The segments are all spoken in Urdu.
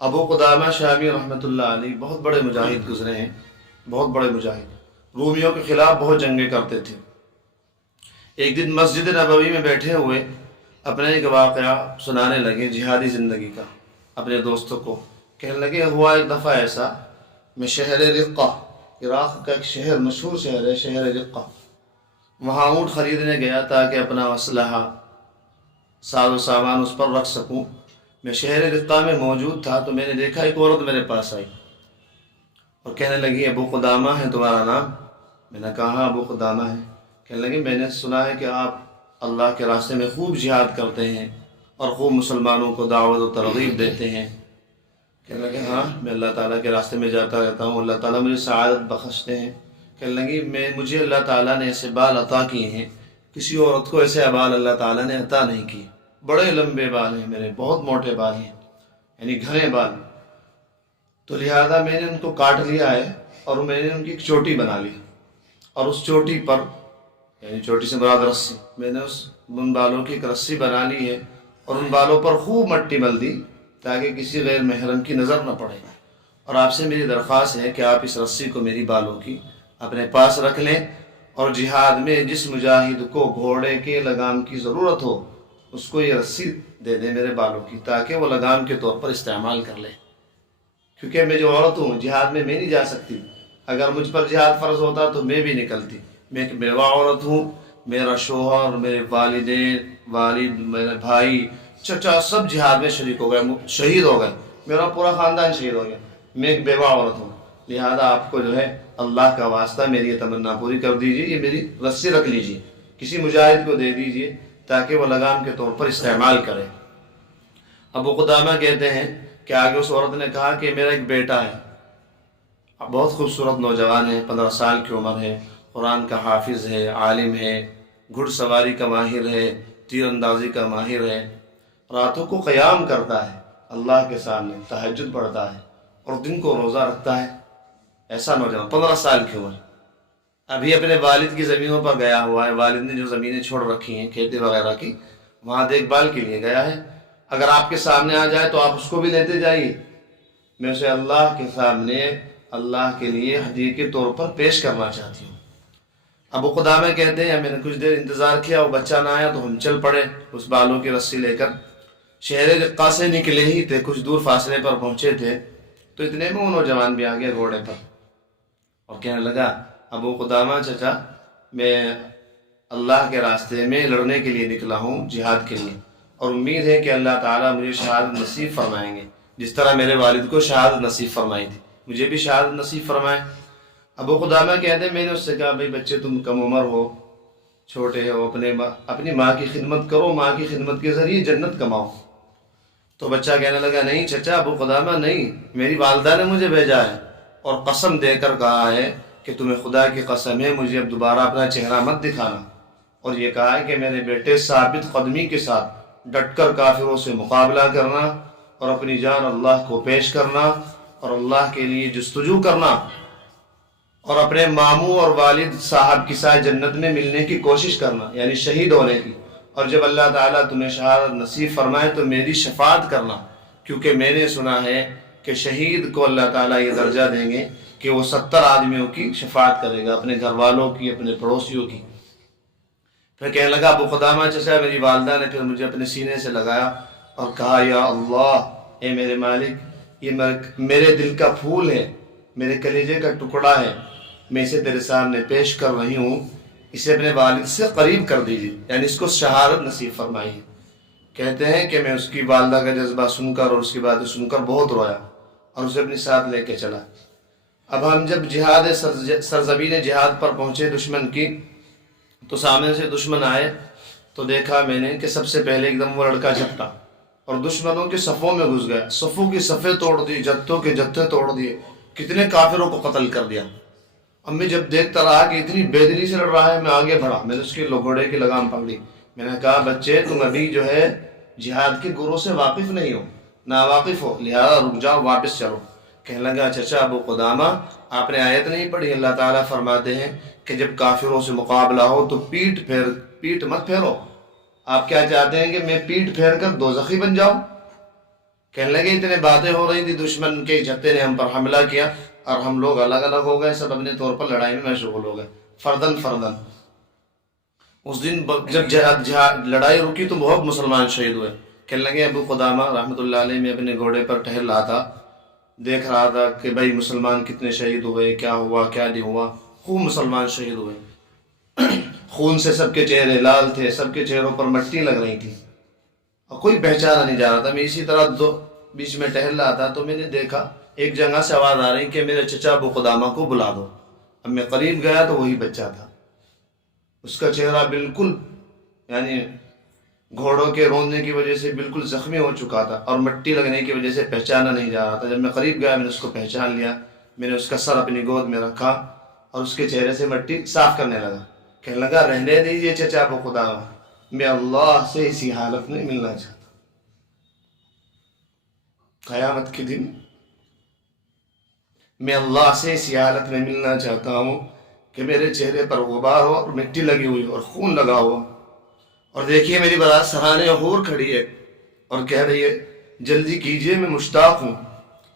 ابو قدامہ شامی رحمۃ اللہ علیہ بہت بڑے مجاہد گزرے ہیں، بہت بڑے مجاہد، رومیوں کے خلاف بہت جنگیں کرتے تھے۔ ایک دن مسجد نبوی میں بیٹھے ہوئے اپنے ایک واقعہ سنانے لگے جہادی زندگی کا اپنے دوستوں کو۔ کہنے لگے ہوا ایک دفعہ ایسا، میں شہر رقہ، عراق کا ایک شہر، مشہور شہر ہے شہر رقہ، وہاں اونٹ خریدنے گیا تاکہ اپنا اسلحہ ساز و سامان اس پر رکھ سکوں۔ میں شہر رقہ میں موجود تھا تو میں نے دیکھا ایک عورت میرے پاس آئی اور کہنے لگی ابو قدامہ ہے تمہارا نام؟ میں نے کہا ہاں ابو قدامہ ہے۔ کہنے لگی میں نے سنا ہے کہ آپ اللہ کے راستے میں خوب جہاد کرتے ہیں اور خوب مسلمانوں کو دعوت و ترغیب دیتے ہیں۔ کہنے لگے ہاں میں اللہ تعالیٰ کے راستے میں جاتا رہتا ہوں، اللہ تعالیٰ مجھے سعادت بخشتے ہیں۔ کہنے لگی مجھے اللہ تعالیٰ نے ایسے بال عطا کیے ہیں، کسی عورت کو ایسے بال اللہ تعالیٰ نے عطا نہیں کیے، بڑے لمبے بال ہیں میرے، بہت موٹے بال ہیں، یعنی گھنے بال، تو لہذا میں نے ان کو کاٹ لیا ہے اور میں نے ان کی ایک چوٹی بنا لی، اور اس چوٹی پر، یعنی چوٹی سے مراد رسی، میں نے ان بالوں کی ایک رسی بنا لی ہے اور ان بالوں پر خوب مٹی مل دی تاکہ کسی غیر محرم کی نظر نہ پڑے۔ اور آپ سے میری درخواست ہے کہ آپ اس رسی کو میری بالوں کی اپنے پاس رکھ لیں، اور جہاد میں جس مجاہد کو گھوڑے کے لگام کی ضرورت ہو اس کو یہ رسی دے دیں میرے بالوں کی، تاکہ وہ لگام کے طور پر استعمال کر لے، کیونکہ میں جو عورت ہوں جہاد میں نہیں جا سکتی، اگر مجھ پر جہاد فرض ہوتا تو میں بھی نکلتی، میں ایک بیوہ عورت ہوں، میرا شوہر، میرے والدین، والد، میرے بھائی، چچا سب جہاد میں شریک ہو گئے، شہید ہو گئے، میرا پورا خاندان شہید ہو گیا، میں ایک بیوہ عورت ہوں، لہذا آپ کو جو ہے اللہ کا واسطہ میری یہ تمنا پوری کر دیجیے، یہ میری رسی رکھ لیجیے، کسی مجاہد کو دے دیجیے تاکہ وہ لگام کے طور پر استعمال کرے۔ ابو قدامہ کہتے ہیں کہ آگے اس عورت نے کہا کہ میرا ایک بیٹا ہے، بہت خوبصورت نوجوان ہے، 15 سال کی عمر ہے، قرآن کا حافظ ہے، عالم ہے، گھڑ سواری کا ماہر ہے، تیر اندازی کا ماہر ہے، راتوں کو قیام کرتا ہے، اللہ کے سامنے تہجد پڑھتا ہے اور دن کو روزہ رکھتا ہے۔ ایسا نوجوان 15 سال کی عمر، ابھی اپنے والد کی زمینوں پر گیا ہوا ہے، والد نے جو زمینیں چھوڑ رکھی ہیں کھیتی وغیرہ کی، وہاں دیکھ بھال کے لیے گیا ہے۔ اگر آپ کے سامنے آ جائے تو آپ اس کو بھی لیتے جائیے، میں اسے اللہ کے سامنے اللہ کے لیے ہدیے کے طور پر پیش کرنا چاہتی ہوں۔ ابو قدامہ کہتے ہیں میں نے کچھ دیر انتظار کیا، وہ بچہ نہ آیا تو ہم چل پڑے اس بالوں کی رسی لے کر، شہر رقہ سے نکلے ہی تھے، کچھ دور فاصلے پر پہنچے تھے تو اتنے میں وہ نوجوان بھی آ گیا گھوڑے پر اور کہنے لگا ابو قدامہ چچا، میں اللہ کے راستے میں لڑنے کے لیے نکلا ہوں، جہاد کے لیے، اور امید ہے کہ اللہ تعالیٰ مجھے شہادت نصیب فرمائیں گے، جس طرح میرے والد کو شہادت نصیب فرمائی تھی مجھے بھی شہادت نصیب فرمائیں۔ ابو قدامہ کہتے ہیں میں نے اس سے کہا بھائی بچے تم کم عمر ہو، چھوٹے ہو، اپنی ماں کی خدمت کرو، ماں کی خدمت کے ذریعے جنت کماؤ۔ تو بچہ کہنے لگا نہیں چچا ابو قدامہ نہیں، میری والدہ نے مجھے بھیجا ہے اور قسم دے کر کہا ہے کہ تمہیں خدا کی قسم ہے مجھے اب دوبارہ اپنا چہرہ مت دکھانا، اور یہ کہا ہے کہ میرے بیٹے ثابت قدمی کے ساتھ ڈٹ کر کافروں سے مقابلہ کرنا اور اپنی جان اللہ کو پیش کرنا اور اللہ کے لیے جستجو کرنا اور اپنے ماموں اور والد صاحب کی ساتھ جنت میں ملنے کی کوشش کرنا، یعنی شہید ہونے کی، اور جب اللہ تعالیٰ تمہیں شہادت نصیب فرمائے تو میری شفاعت کرنا، کیونکہ میں نے سنا ہے کہ شہید کو اللہ تعالیٰ یہ درجہ دیں گے کہ وہ 70 آدمیوں کی شفاعت کرے گا، اپنے گھر والوں کی، اپنے پڑوسیوں کی۔ پھر کہنے لگا ابو قدامہ چچا میری والدہ نے پھر مجھے اپنے سینے سے لگایا اور کہا یا اللہ، اے میرے مالک، یہ میرے دل کا پھول ہے، میرے کلیجے کا ٹکڑا ہے، میں اسے تیرے سامنے پیش کر رہی ہوں، اسے اپنے والد سے قریب کر دیجیے، یعنی اس کو شہادت نصیب فرمائیے۔ کہتے ہیں کہ میں اس کی والدہ کا جذبہ سن کر اور اس کی باتیں سن کر بہت رویا اور اسے اپنے ساتھ لے کے چلا۔ اب ہم جب جہاد سرزمین جہاد پر پہنچے دشمن کی، تو سامنے سے دشمن آئے تو دیکھا میں نے کہ سب سے پہلے ایک دم وہ لڑکا جھپٹا اور دشمنوں کے صفوں میں گھس گیا، صفوں کی صفیں توڑ دی، جتھوں کے جتھے توڑ دیے، کتنے کافروں کو قتل کر دیا۔ اب میں جب دیکھتا رہا کہ اتنی بے دلی سے لڑ رہا ہے، میں آگے بڑھا، میں نے اس کے گھوڑے کی لگام پکڑی، میں نے کہا بچے تم ابھی جو ہے جہاد کے گروہ سے واقف نہیں ہو، ناواقف ہو، لہذا رک جاؤ، واپس چلو۔ کہنے لگا چچا ابو قدامہ آپ نے آیت نہیں پڑھی، اللہ تعالیٰ فرماتے ہیں کہ جب کافروں سے مقابلہ ہو تو پیٹ مت پھیرو، آپ کیا چاہتے ہیں کہ میں پیٹ پھیر کر دوزخی بن جاؤں؟ کہنے لگے اتنے باتیں ہو رہی تھی، دشمن کے جھٹے نے ہم پر حملہ کیا اور ہم لوگ الگ الگ ہو گئے، سب اپنے طور پر لڑائی میں مشغول ہو گئے، فردن فردن۔ اس دن جب لڑائی رکی تو بہت مسلمان شہید ہوئے۔ کہنے لگے ابو قدامہ رحمۃ اللہ علیہ میں اپنے گھوڑے پر ٹہل رہا تھا، دیکھ رہا تھا کہ بھائی مسلمان کتنے شہید ہوئے، کیا ہوا کیا نہیں ہوا، خوب مسلمان شہید ہوئے۔ خون سے سب کے چہرے لال تھے، سب کے چہروں پر مٹی لگ رہی تھی اور کوئی پہچانا نہیں جا رہا تھا۔ میں اسی طرح بیچ میں ٹہل رہا تھا تو میں نے دیکھا ایک جگہ سے آواز آ رہی کہ میرے چچا ابو قدامہ کو بلا دو۔ اب میں قریب گیا تو وہی بچہ تھا، اس کا چہرہ بالکل یعنی گھوڑوں کے روندنے کی وجہ سے بالکل زخمی ہو چکا تھا اور مٹی لگنے کی وجہ سے پہچانا نہیں جا رہا تھا۔ جب میں قریب گیا میں نے اس کو پہچان لیا، میں نے اس کا سر اپنی گود میں رکھا اور اس کے چہرے سے مٹی صاف کرنے لگا۔ کہنے لگا رہنے دیجیے چچا ابو قدامہ، میں اللہ سے اسی حالت میں ملنا چاہتا ہوں۔ قیامت کے دن میں اللہ سے اسی حالت میں ملنا چاہتا ہوں کہ میرے چہرے پر غبار ہو اور مٹی لگی ہوئی اور خون لگا ہو، اور دیکھیے میری برات سرانے حور کھڑی ہے اور کہہ رہی ہے جلدی کیجئے میں مشتاق ہوں۔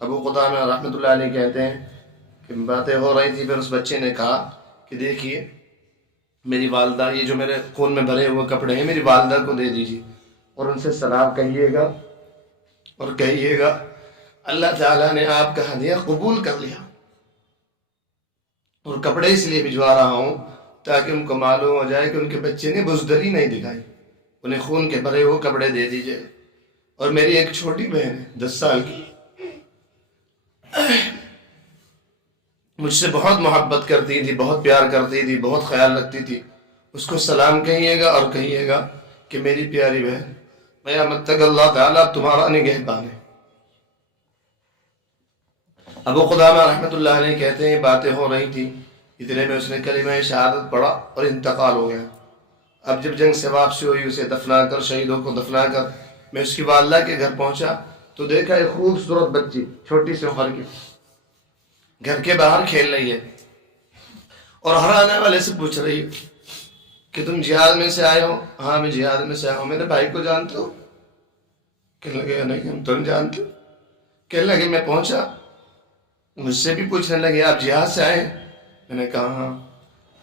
ابو قدامہ رحمۃ اللہ علیہ کہتے ہیں کہ باتیں ہو رہی تھی، پھر اس بچے نے کہا کہ دیکھیے میری والدہ، یہ جو میرے خون میں بھرے ہوئے کپڑے ہیں میری والدہ کو دے دیجیے اور ان سے سلام کہیے گا اور کہیے گا اللہ تعالیٰ نے آپ کا ہدیہ قبول کر لیا، اور کپڑے اس لیے بھجوا رہا ہوں تاکہ ان کو معلوم ہو جائے کہ ان کے بچے نے بزدلی نہیں دکھائی، انہیں خون کے بھرے ہوئے کپڑے دے دیجیے۔ اور میری ایک چھوٹی بہن ہے 10 سال کی، مجھ سے بہت محبت کرتی تھی، بہت پیار کرتی تھی، بہت خیال رکھتی تھی، اس کو سلام کہیے گا اور کہیے گا کہ میری پیاری بہن قیامت تک اللہ تعالیٰ تمہارا نگہبان ہے۔ ابو قدامہ رحمۃ اللہ علیہ کہتے ہیں باتیں ہو رہی تھی، اتنے میں اس نے کلمہ شہادت پڑھا اور انتقال ہو گیا۔ اب جب جنگ سے واپسی ہوئی، اسے دفنا کر، شہیدوں کو دفنا کر میں اس کی والدہ کے گھر پہنچا تو دیکھا ایک خوبصورت بچی چھوٹی سی عمر کی گھر کے باہر کھیل رہی ہے اور ہر آنے والے سے پوچھ رہی ہے کہ تم جہاد میں سے آئے ہو؟ ہاں میں جہاد میں سے آیا ہوں۔ میرے بھائی کو جانتے ہو؟ کہنے لگے نہیں ہم تو نہیں جانتے۔ کہنے لگے میں پہنچا، مجھ سے بھی پوچھنے لگے آپ جہاد سے آئے ہیں؟ میں نے کہا ہاں۔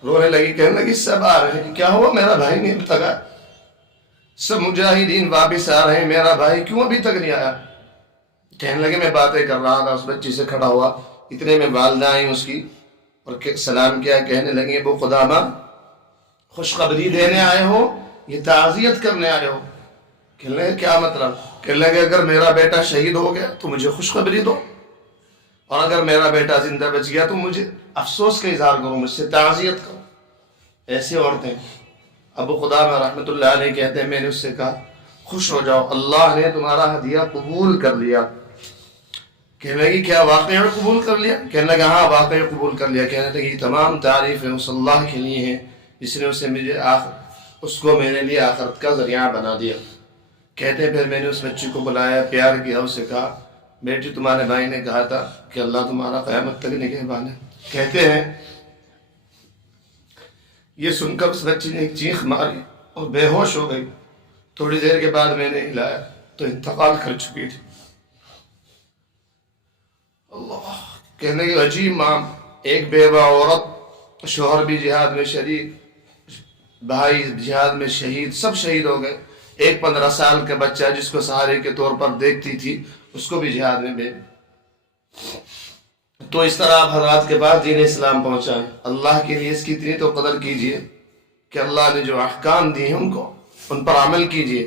رونے لگی، کہنے لگی سب آ رہے ہیں، کیا ہوا میرا بھائی نہیں ابھی تک آیا؟ سب مجاہدین واپس آ رہے ہیں، میرا بھائی کیوں ابھی تک نہیں آیا؟ کہنے لگے میں باتیں کر رہا تھا، اس بچی سے کھڑا ہوا، اتنے میں والدہ آئیں اس کی اور سلام کیا، کہنے لگے ابو قدامہ خوشخبری دینے آئے ہو یہ تعزیت کرنے آئے ہو؟ کہنے لگے کیا مطلب؟ کہنے لگے اگر میرا بیٹا شہید ہو گیا تو مجھے خوشخبری دو، اور اگر میرا بیٹا زندہ بچ گیا تو مجھے افسوس کا اظہار کرو، مجھ سے تعزیت کرو۔ ایسی عورتیں۔ ابو قدامہ رحمۃ اللہ علیہ کہتے ہیں میں نے اس سے کہا خوش ہو جاؤ، اللہ نے تمہارا ہدیہ قبول کر لیا۔ کہنے لگی کیا واقعی قبول کر لیا؟ کہنے لگا ہاں واقعی قبول کر لیا۔ کہنے لگی تمام تعریفیں اس اللہ کے لیے ہیں جس نے اس کو میرے لیے آخرت کا ذریعہ بنا دیا۔ کہتے ہیں پھر میں نے اس بچی کو بلایا، پیار کیا، اس سے کہا بیٹی تمہارے بھائی نے کہا تھا کہ اللہ تمہارا قیامت تک نگہبان ہے۔ کہتے ہیں یہ سن کر اس بچی نے ایک چیخ ماری اور بے ہوش ہو گئی۔ تھوڑی دیر کے بعد میں نے ہلایا تو انتقال کر چکی تھی۔ اللہ کہنے کی عجیب ماں، ایک بیوہ عورت، شوہر بھی جہاد میں شریک، بھائی جہاد میں شہید، سب شہید ہو گئے۔ ایک 15 سال کا بچہ جس کو سہارے کے طور پر دیکھتی تھی اس کو بھی جہاد میں بھیج۔ تو اس طرح آپ حضرات کے پاس دین اسلام پہنچا ہے۔ اللہ کے لیے اس کی اتنی تو قدر کیجئے کہ اللہ نے جو احکام دیے ہیں ان پر عمل کیجئے،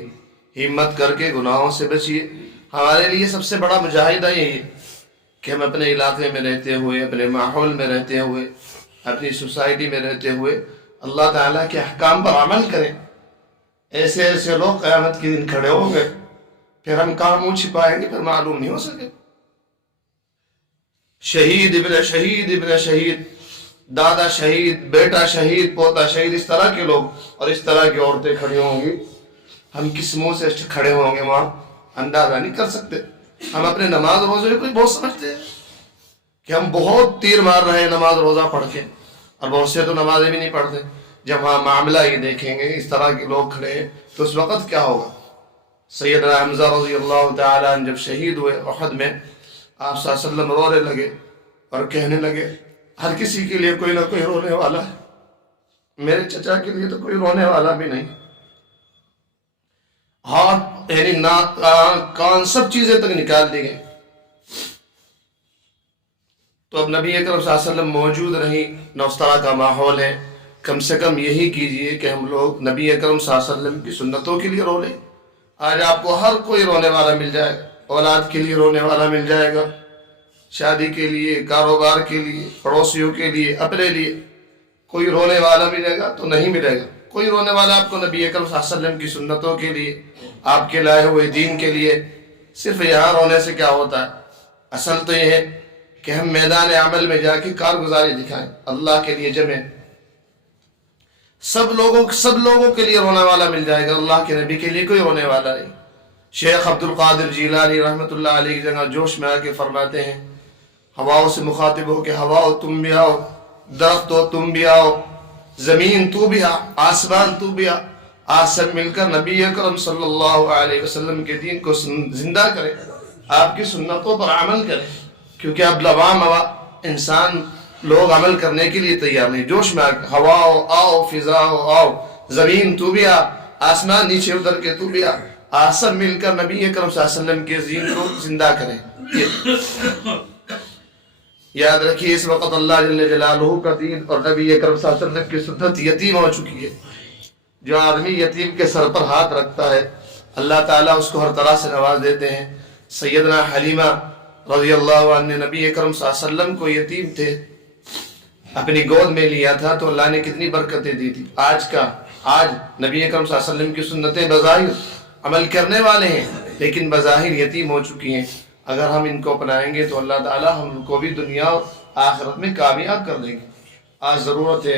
ہمت کر کے گناہوں سے بچیے۔ ہمارے لیے سب سے بڑا مجاہدہ یہی ہے کہ ہم اپنے علاقے میں رہتے ہوئے، اپنے ماحول میں رہتے ہوئے، اپنی سوسائٹی میں رہتے ہوئے اللہ تعالیٰ کے احکام پر عمل کریں۔ ایسے ایسے لوگ قیامت کے دن کھڑے ہوں گے، پھر ہم کہاں منہ چھپائیں گے، پھر معلوم نہیں ہو سکے۔ شہید ابن شہید ابن شہید، دادا شہید، بیٹا شہید، پوتا شہید، اس طرح کے لوگ اور اس طرح کی عورتیں کھڑی ہوں گی، ہم کس منہ سے کھڑے ہوں گے وہاں اندازہ نہیں کر سکتے۔ ہم اپنے نماز روزے کو بہت سمجھتے ہیں کہ ہم بہت تیر مار رہے ہیں نماز روزہ پڑھ کے، اور بہت سے تو نمازیں بھی نہیں پڑھتے۔ جب وہاں معاملہ یہ دیکھیں گے اس طرح کے لوگ کھڑے ہیں تو اس وقت کیا ہوگا؟ سیدنا حمزہ رضی اللہ تعالیٰ عنہ جب شہید ہوئے احد میں، آپ صلی اللہ علیہ وسلم رونے لگے اور کہنے لگے ہر کسی کے لیے کوئی نہ کوئی رونے والا ہے، میرے چچا کے لیے تو کوئی رونے والا بھی نہیں۔ ہاتھ یعنی ناک کان سب چیزیں تک نکال دی گئی۔ تو اب نبی اکرم صلی اللہ علیہ وسلم موجود نہیں، نہ اس طرح کا ماحول ہے، کم سے کم یہی کیجئے کہ ہم لوگ نبی اکرم صلی اللہ علیہ وسلم کی سنتوں کے لیے رو لیں۔ آج آپ کو ہر کوئی رونے والا مل جائے گا، اولاد کے لیے رونے والا مل جائے گا، شادی کے لیے، کاروبار کے لیے، پڑوسیوں کے لیے، اپنے لیے کوئی رونے والا ملے گا تو نہیں ملے گا۔ کوئی رونے والا آپ کو نبی اکرم صلی اللہ علیہ وسلم کی سنتوں کے لیے، آپ کے لائے ہوئے دین کے لیے۔ صرف یہاں رونے سے کیا ہوتا ہے؟ اصل تو یہ ہے کہ ہم میدان عمل میں جا کے کارگزاری دکھائیں، اللہ کے لیے جمیں۔ سب لوگوں کے لیے رونے والا مل جائے گا، اللہ کے نبی کے لیے کوئی رونے والا نہیں۔ شیخ عبد القادر جیلانی رحمۃ اللہ علیہ کی جگہ جوش میں آ کے فرماتے ہیں، ہواؤں سے مخاطب ہو کہ ہواؤ تم بھی آؤ، درخت ہو تم بھی آؤ، زمین تو بھی آ، آسمان تو بھی آ، آج سب مل کر نبی اکرم صلی اللہ علیہ وسلم کے دین کو زندہ کریں، آپ کی سنتوں پر عمل کریں، کیونکہ اب لوام انسان لوگ عمل کرنے کے لیے تیار نہیں۔ جوش میں ہواؤ آؤ، فضاؤ آؤ، زمین تو بھی آ، آسمان نیچے اتر کے تو بھی آ، آج سب مل کر نبی اکرم صلی اللہ علیہ وسلم کے دین کو زندہ کریں۔ یاد رکھیے اس وقت اللہ جل جلالہ کا دین اور نبی اکرم صلی اللہ علیہ وسلم کی سنت یتیم ہو چکی ہے۔ جو آدمی یتیم کے سر پر ہاتھ رکھتا ہے اللہ تعالیٰ اس کو ہر طرح سے نواز دیتے ہیں۔ سیدنا حلیمہ رضی اللہ عنہ نے نبی اکرم صلی اللہ علیہ وسلم کو یتیم تھے اپنی گود میں لیا تھا تو اللہ نے کتنی برکتیں دی تھی۔ آج نبی اکرم صلی اللہ علیہ وسلم کی سنتیں بظاہر عمل کرنے والے ہیں لیکن بظاہر یتیم ہو چکی ہیں۔ اگر ہم ان کو اپنائیں گے تو اللہ تعالیٰ ہم کو بھی دنیا اور آخرت میں کامیاب کر دیں گے۔ آج ضرورت ہے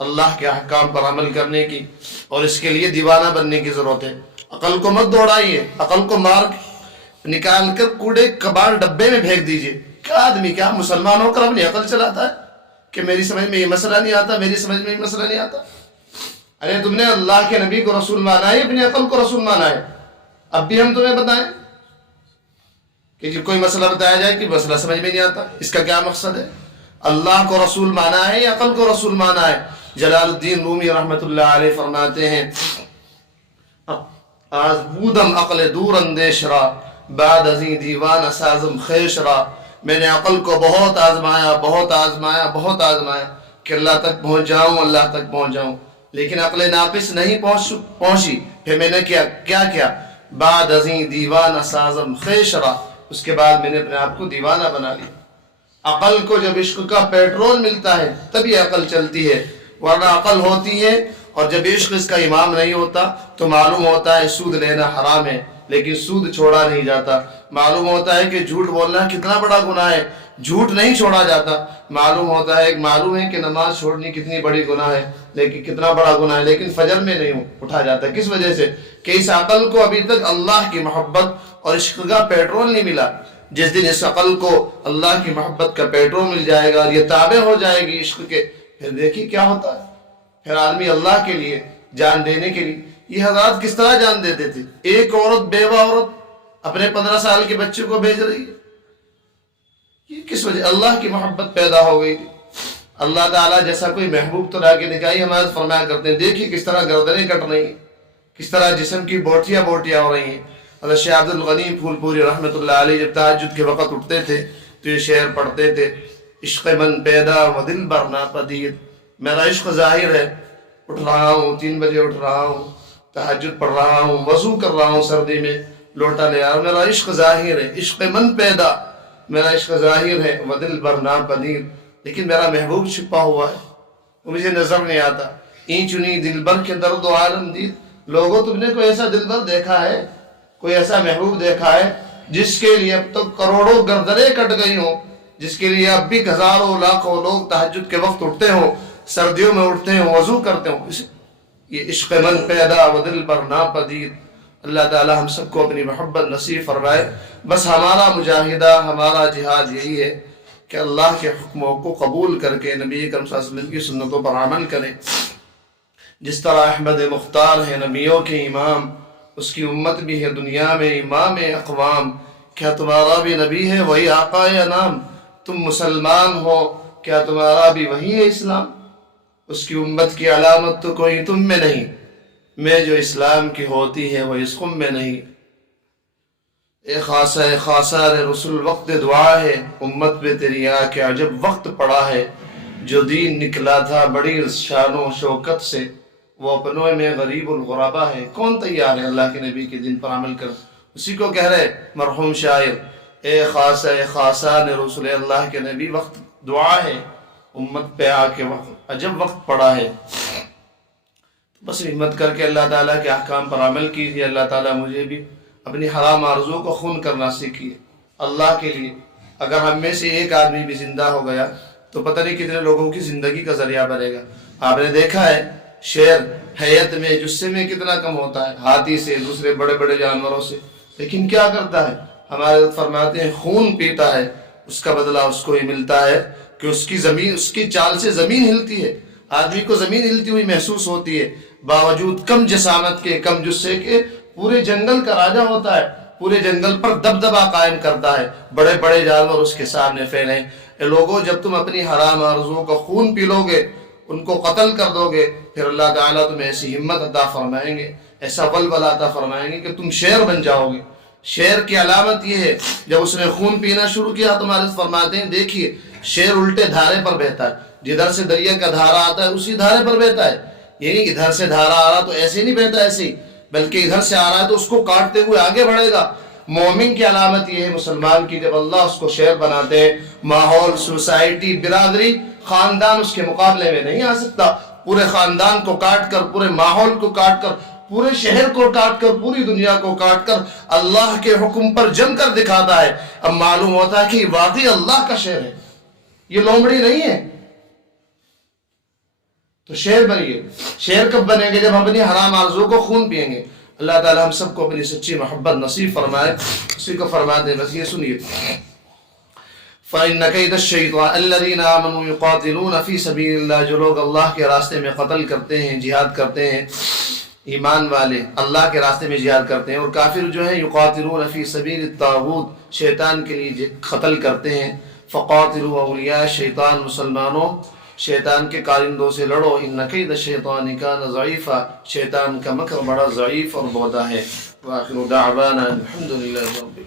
اللہ کے احکام پر عمل کرنے کی اور اس کے لیے دیوانہ بننے کی ضرورت ہے۔ عقل کو مت دوڑائیے، عقل کو مار نکال کر کوڑے کباڑ ڈبے میں پھینک دیجئے۔ کیا آدمی کیا مسلمان ہو کر اپنی عقل چلاتا ہے کہ میری سمجھ میں یہ مسئلہ نہیں آتا، میری سمجھ میں یہ مسئلہ نہیں آتا۔ ارے تم نے اللہ کے نبی کو رسول مانا ہے، اپنی عقل کو رسول مانا ہے۔ اب بھی ہم تمہیں بتائیں کہ کوئی مسئلہ بتایا جائے کہ مسئلہ سمجھ میں نہیں آتا، اس کا کیا مقصد ہے؟ اللہ کو رسول مانا ہے یا عقل کو رسول مانا ہے؟ جلال الدین رومی رحمۃ اللہ علیہ فرماتے ہیں، آز بودم عقل دور اندیش را، بعد ازیں دیوان سازم خیش را۔ میں نے عقل کو بہت آزمایا کہ اللہ تک پہنچ جاؤں، لیکن عقل ناقص نہیں پہنچی۔ پھر میں نے کیا بعد ازیں دیوان سازم خیش را، اس کے بعد میں نے اپنے آپ کو دیوانہ بنا لیا۔ عقل کو جب عشق کا پیٹرول ملتا ہے تب یہ عقل چلتی ہے، ورنہ عقل ہوتی ہے اور جب عشق اس کا امام نہیں ہوتا تو معلوم ہوتا ہے سود لینا حرام ہے لیکن سود چھوڑا نہیں جاتا، معلوم ہوتا ہے کہ جھوٹ بولنا کتنا بڑا گناہ ہے، جھوٹ نہیں چھوڑا جاتا، معلوم ہے کہ نماز چھوڑنی کتنی بڑی گناہ ہے لیکن کتنا بڑا گناہ ہے لیکن فجر میں نہیں اٹھا جاتا۔ کس وجہ سے؟ کہ اس عقل کو ابھی تک اللہ کی محبت اور عشق کا پیٹرول نہیں ملا۔ جس دن اس عقل کو اللہ کی محبت کا پیٹرول مل جائے گا اور یہ تابع ہو جائے گی عشق کے، پھر دیکھیے کیا ہوتا ہے۔ پھر آدمی اللہ کے لیے جان دینے کے لیے، یہ حضرات کس طرح جان دیتے تھے؟ ایک عورت، بیوہ عورت اپنے 15 سال کے بچے کو بھیج رہی ہے، یہ کس وجہ؟ اللہ کی محبت پیدا ہو گئی تھی۔ اللہ تعالیٰ جیسا کوئی محبوب تو لا کے دکھائی، ہمارے فرمایا کرتے ہیں دیکھیے کس طرح گردنیں کٹ رہی ہیں، کس طرح جسم کی بوٹیاں ہو رہی ہیں۔ حضرت شیخ عبد الغنی پھول پوری رحمۃ اللہ علیہ جب تہجد کے وقت اٹھتے تھے تو یہ شعر پڑھتے تھے، عشق من پیدا و دل بر ناپدید، میرا عشق ظاہر ہے، اٹھ رہا ہوں 3 بجے اٹھ رہا ہوں، تہجد پڑھ رہا ہوں، وضو کر رہا ہوں، سردی میں لوٹا لے آ رہا ہوں، میرا عشق ظاہر ہے، عشق من پیدا، میرا عشق ظاہر ہے و دل بر ناپدید، لیکن میرا محبوب چھپا ہوا ہے، وہ مجھے نظر نہیں آتا۔ این چنی دل بر کے درد و عالم دید، لوگوں تم نے کوئی ایسا دل بر دیکھا ہے، کوئی ایسا محبوب دیکھا ہے جس کے لیے اب تک کروڑوں گردنیں کٹ گئی ہوں، جس کے لیے اب بھی ہزاروں لاکھوں لوگ تہجد کے وقت اٹھتے ہوں، سردیوں میں اٹھتے ہیں، وضو کرتے ہوں؟ یہ عشق من پیدا و دل بر ناپدید۔ اللہ تعالی ہم سب کو اپنی محبت نصیب فرمائے۔ بس ہمارا مجاہدہ، ہمارا جہاد یہی ہے کہ اللہ کے حکموں کو قبول کر کے نبی اکرم صلی اللہ علیہ وسلم کی سنتوں پر عمل کریں۔ جس طرح احمد مختار ہیں نبیوں کے امام، اس کی امت بھی ہے دنیا میں امام اقوام، کیا تمہارا بھی نبی ہے وہی آقا انام؟ تم مسلمان ہو کیا تمہارا بھی وہی ہے اسلام؟ اس کی امت کی علامت تو کوئی تم میں نہیں، میں جو اسلام کی ہوتی ہے وہ اس قوم میں نہیں۔ اے خاصہ خاصار رسول وقت دعا ہے، امت پہ تیری آ کے عجب وقت پڑا ہے۔ جو دین نکلا تھا بڑی شان و شوکت سے، وہ اپنوں میں غریب الغربا ہے۔ کون تیار ہے اللہ کے نبی کے دین پر عمل کر؟ اسی کو کہہ رہے مرحوم شاعر، اے خاصہ خاصان رسول اللہ کے نبی وقت دعا ہے، امت پہ آ کے عجب وقت پڑا ہے۔ بس ہمت کر کے اللہ تعالیٰ کے احکام پر عمل کیجیے۔ اللہ تعالیٰ مجھے بھی اپنی حرام آرزو کو خون کرنا سیکھیے اللہ کے لیے۔ اگر ہم میں سے ایک آدمی بھی زندہ ہو گیا تو پتہ نہیں کتنے لوگوں کی زندگی کا ذریعہ بنے گا۔ آپ نے دیکھا ہے شیر حیت میں جثے میں کتنا کم ہوتا ہے، ہاتھی سے، دوسرے بڑے بڑے جانوروں سے، لیکن کیا کرتا ہے؟ ہمارے فرماتے ہیں خون پیتا ہے، اس کا بدلہ اس کو ہی ملتا ہے کہ اس کی زمین، اس کی چال سے زمین ہلتی ہے، آدمی کو زمین ہلتی ہوئی محسوس ہوتی ہے، باوجود کم جسامت کے، کم جثے کے پورے جنگل کا راجا ہوتا ہے، پورے جنگل پر دبدبا قائم کرتا ہے، بڑے بڑے جانور اس کے سامنے پھیلے ہیں۔ اے لوگوں، جب تم اپنی حرام آرزوؤں کا خون پی لو گے، ان کو قتل کر دو گے، پھر اللہ تعالیٰ تمہیں ایسی ہمت عطا فرمائیں گے، ایسا ولولہ عطا فرمائیں گے کہ تم شیر بن جاؤ گے۔ شیر کی علامت یہ ہے، جب اس نے خون پینا شروع کیا تو ہمارے فرماتے ہیں دیکھیے شیر الٹے دھارے پر بہتا ہے، جدھر سے دریا کا دھارا آتا ہے اسی دھارے پر بہتا ہے، یعنی ادھر سے دھارا آ رہا تو ایسے نہیں بہتا ایسے ہی، بلکہ ادھر سے آ رہا ہے تو اس کو کاٹتے ہوئے آگے بڑھے گا۔ مومن کی علامت یہ ہے مسلمان کی، جب اللہ اس کو شیر بناتے ہیں، ماحول، سوسائٹی، برادری، خاندان اس کے مقابلے میں نہیں آ سکتا۔ پورے خاندان کو کاٹ کر، پورے ماحول کو کاٹ کر، پورے شہر کو کاٹ کر، پوری دنیا کو کاٹ کر اللہ کے حکم پر جم کر دکھاتا ہے۔ اب معلوم ہوتا ہے کہ واقعی اللہ کا شیر ہے، یہ لومڑی نہیں ہے۔ تو شیر بنیے۔ شیر کب بنیں گے؟ جب ہم اپنی حرام آرزو کو خون پیئیں گے۔ اللہ تعالی ہم سب کو اپنی سچی محبت نصیب فرمائے۔ اسی کو فرما دیں، بس یہ سنیے، فَإِنَّ كَيْدَ الشَّيْطَانِ الَّذِينَ آمَنُوا يُقَاتِلُونَ فِي سَبِيلِ اللَّهِ، جو لوگ اللہ کے راستے میں قتل کرتے ہیں، جہاد کرتے ہیں، ایمان والے اللہ کے راستے میں جہاد کرتے ہیں، اور کافر جو ہیں یقاتلون فی سبیل الطاغوت، شیطان کے لیے قتل کرتے ہیں، فقاتلوا اولیاء شیطان، مسلمانوں شیطان کے کارندوں سے لڑو، ان کید الشیطان کان ضعیفا، شیطان کا مکر بڑا ضعیف اور بودا ہے۔ وآخر دعوانا الحمدللہ رب